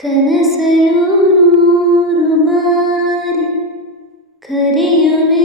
ಕನಸಲು ನೂರು ಬಾರಿ ಕರೆಯುವೆ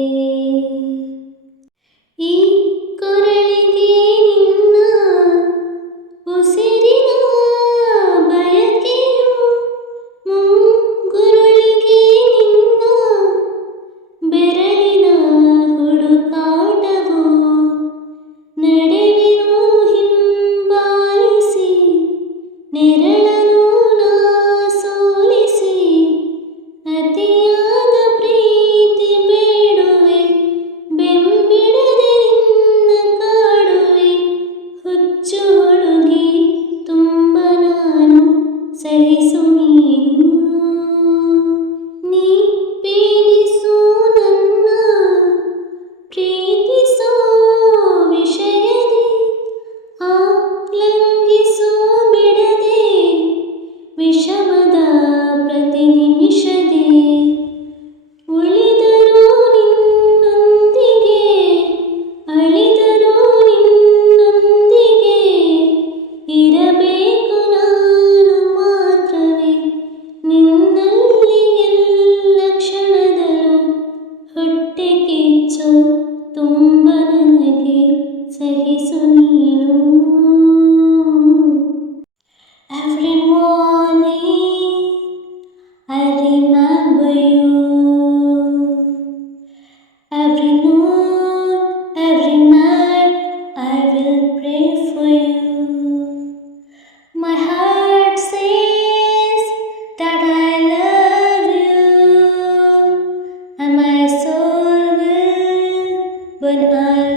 நிறு Every noon, every night, I will pray for you. My heart says that I love you, and my soul will when I